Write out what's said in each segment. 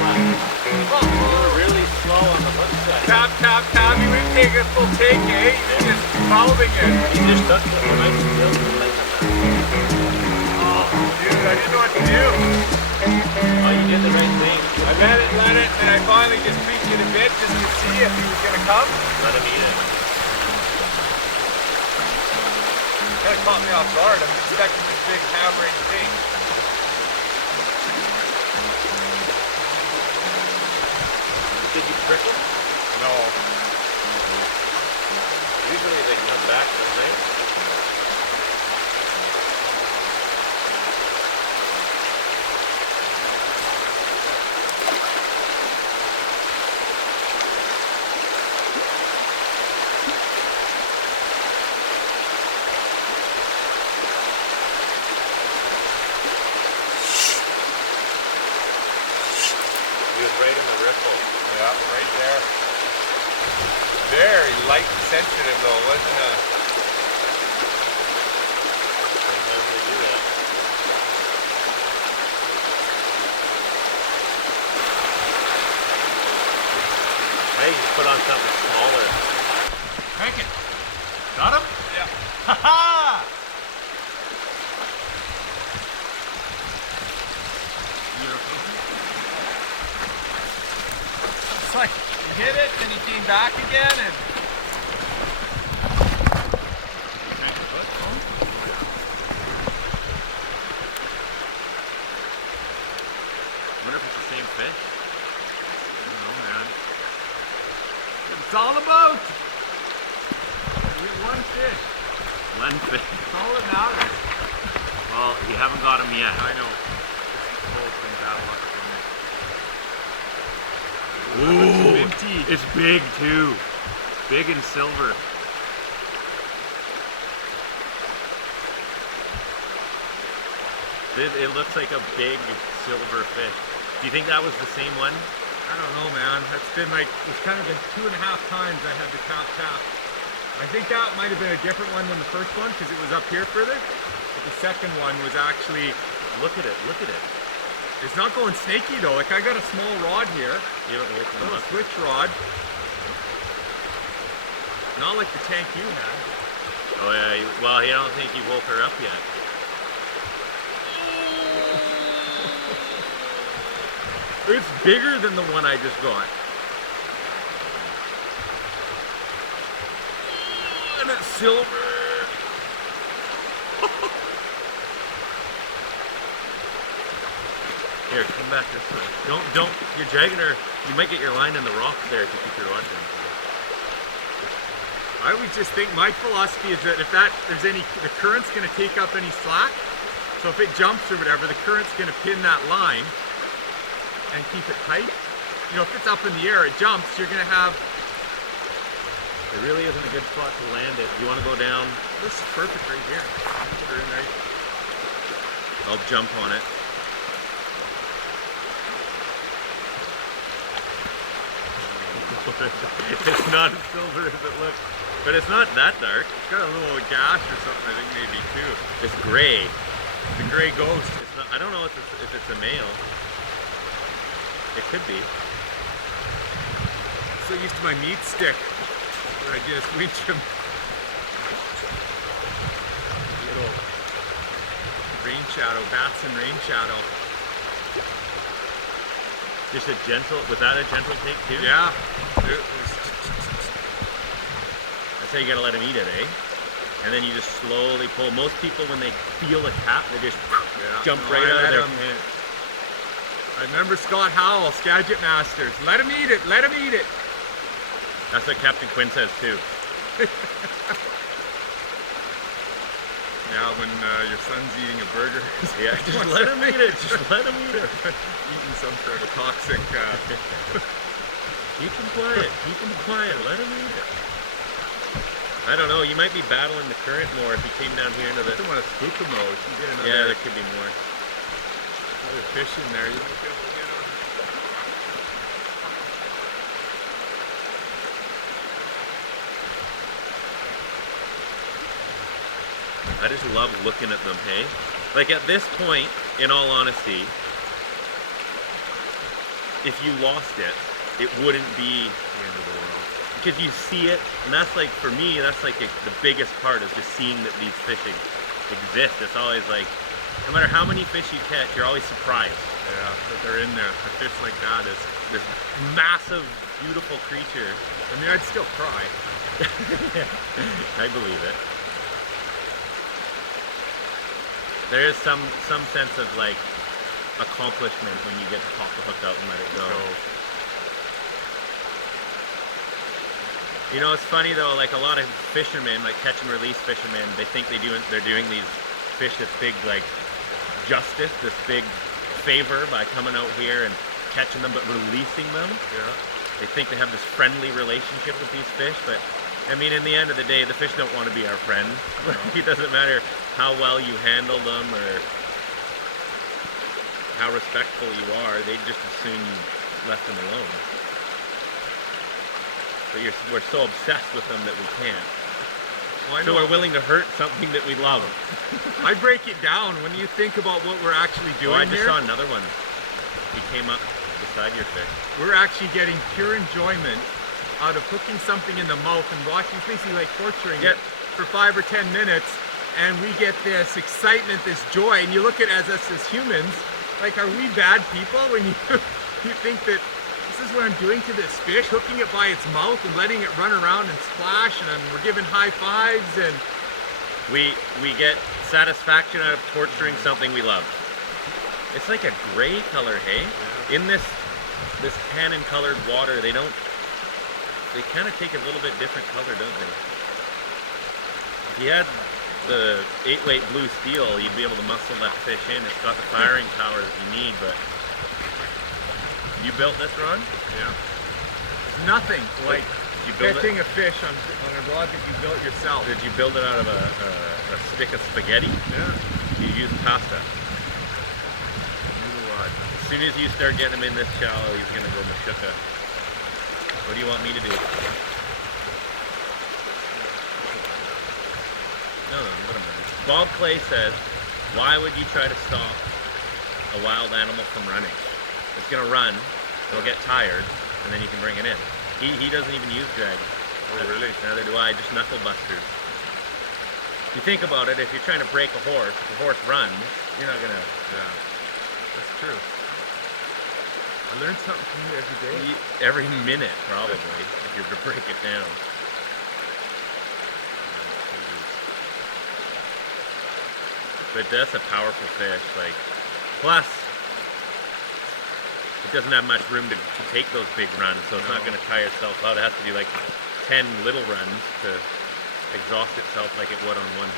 on left. Oh. You were really slow on the hook side. Tap, tap, tap. You didn't take a full take, eh? You were just mouthing it. You just took the right skills to like that. Oh, dude, I didn't know what to do. Oh, you did the right thing. I let it, and I finally just tweaked it a bit just to see if he was going to come. Let him eat it. Kind of caught me off guard. I'm expecting this big hammering thing. Did you trick him? No. Usually they come back, don't they? Right in the ripple. Yeah, right there. Very light and sensitive though, wasn't it? Sometimes they do that. Hey, you put on something smaller. Crank it. Got him? Yeah. Ha ha! It's like he hit it and he came back again and I wonder if it's the same fish. I don't know, man. it's all about. We get one fish. One fish. That's all that matters. Well, you haven't got him yet. I know. This whole thing bad luck for me. Ooh, it's big too. Big and silver. It looks like a big silver fish. Do you think that was the same one? I don't know, man. It's been like, it's kind of been 2.5 times I had the tap. I think that might have been a different one than the first one because it was up here further. But the second one was actually, Look at it, look at it. it's not going snaky though. Like I got a small rod here, You haven't woken a him little up. switch rod. Not like the tank you had. Oh yeah, well, I don't think he woke her up yet. It's bigger than the one I just got. And it's silver. Here, come back this way. Don't, you're dragging her, you might get your line in the rocks there if you keep your rod down. I would just think my philosophy is that if the current's going to take up any slack, so if it jumps or whatever, the current's going to pin that line and keep it tight. You know, if it's up in the air, it jumps, you're going to have... There really isn't a good spot to land it. You want to go down? This is perfect right here. Put her in there. I'll jump on it. It's not as silver as it looks, but it's not that dark. It's got a little gash or something, I think maybe too. It's gray. The gray ghost. It's not, I don't know if it's a male. It could be. So used to my meat stick, where I just winch him. Little rain shadow, bats and rain shadow. Just a gentle, was that a gentle take too? Yeah. That's how you gotta let him eat it, eh? And then you just slowly pull. Most people, when they feel a tap, they just jump right out of their pants. I remember Scott Howell, Skagit Masters. Let him eat it, let him eat it. That's what Captain Quinn says too. Yeah, when your son's eating a burger. Yeah, just let him eat it. Just let him eat it. Eating some sort of toxic. Keep him quiet. Keep him quiet. Let him eat it. I don't know. You might be battling the current more if you came down here into the. I don't want to spook him though. You get another, Yeah, there could be more. Another fish in there. You might be able to get him. I just love looking at them, hey? Like at this point, in all honesty, if you lost it, it wouldn't be The end of the world. because you see it, and that's like for me, that's like the biggest part is just seeing that these fish exist. It's always like, no matter how many fish you catch, you're always surprised. Yeah, that they're in there. A fish like that is. This massive, beautiful creature. I mean, I'd still cry. I believe it. There is some sense of like accomplishment when you get to pop the hook out and let it go. You know, it's funny though, like a lot of fishermen, like catch and release fishermen, they think they're doing these fish this big like justice, this big favor by coming out here and catching them but releasing them. Yeah. They think they have this friendly relationship with these fish, but I mean, in the end of the day, the fish don't want to be our friends. It doesn't matter how well you handle them or how respectful you are, they just as soon you left them alone. But we're so obsessed with them that we can't. Well, So we're willing to hurt something that we love. I break it down when you think about what we're actually doing I just here. saw another one. He came up beside your fish. We're actually getting pure enjoyment out of hooking something in the mouth and watching, basically like torturing it for 5 or 10 minutes, and we get this excitement, this joy, and you look at us as humans, like, are we bad people when you think that this is what I'm doing to this fish, hooking it by its mouth and letting it run around and splash, and we're giving high fives, and We get satisfaction out of torturing something we love. It's like a gray color, hey? Yeah. In this tannin colored water, they kind of take a little bit different color, don't they? If you had the 8-weight blue steel, you'd be able to muscle that fish in. It's got the firing power that you need, but you built this, Ron? yeah, nothing like You build catching a fish on a rod that you built yourself. Did you build it out of a stick of spaghetti? Yeah. You used pasta. As soon as you start getting him in this shallow, he's gonna go mashuka. What do you want me to do? No, what am I? Bob Clay says, why would you try to stop a wild animal from running? It's gonna run, it'll get tired, and then you can bring it in. He doesn't even use drag. Oh, really? Neither do I, just knuckle busters. If you think about it, if you're trying to break a horse, if the horse runs, you're not gonna... Yeah, that's true. I learn something from you every day. Every minute, probably, if you're to break it down. But that's a powerful fish. Like, plus, it doesn't have much room to take those big runs, so it's not going to tire itself out. It has to do like 10 little runs to exhaust itself like it would on one.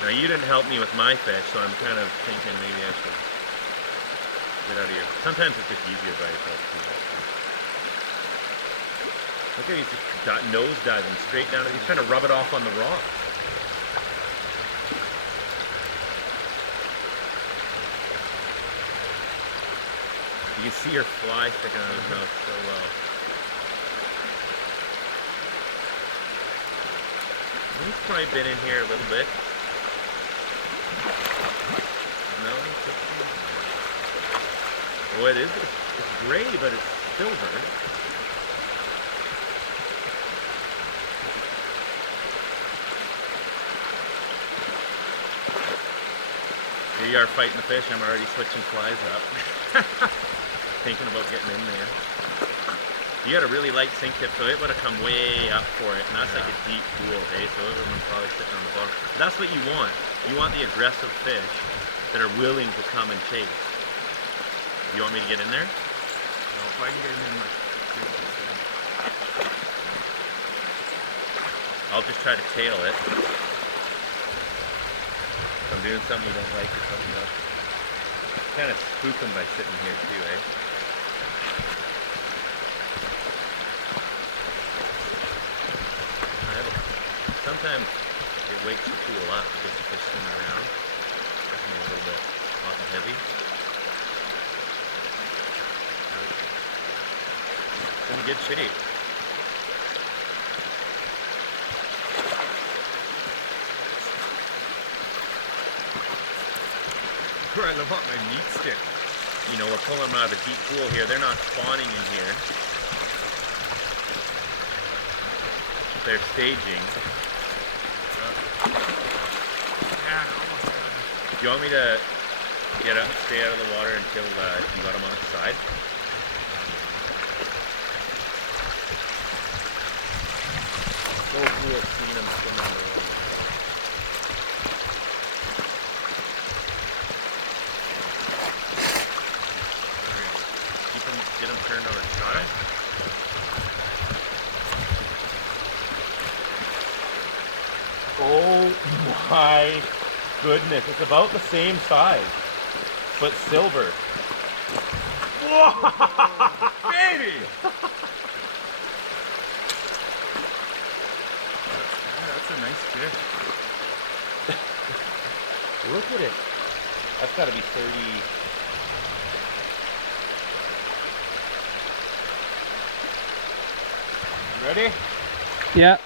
Now you didn't help me with my fish, so I'm kind of thinking maybe I should get out of here. Sometimes it's just easier by yourself too. Look at he's just nose diving straight down. He's trying to rub it off on the rock. You can see her fly sticking out of his mouth so well. He's probably been in here a little bit. No, oh, it is. It's gray, but it's silver. Here you are fighting the fish. I'm already switching flies up. Thinking about getting in there. You had a really light sink tip, so it would have come way up for it, and that's like a deep pool, okay? So it would have been probably sitting on the bottom. But that's what you want. You want the aggressive fish that are willing to come and chase. You want me to get in there? No, if I can get in my... I'll just try to tail it. If I'm doing something you don't like or something else. Kind of spook them by sitting here too, eh? Sometimes it wakes the pool up because the fish swimming around. Definitely a little bit hot and heavy. It's in good shape. where I live on my meat stick. You know, we're pulling them out of a deep pool here. They're not spawning in here. They're staging. Yeah, almost done. Do you want me to get up, stay out of the water until you got them on its side? So cool seeing them swim down the road. Keep them, get them turned on its side. Oh my goodness, it's about the same size, but silver. Whoa! Baby! Yeah, that's a nice fish. Look at it. That's got to be 30. Ready? Yeah.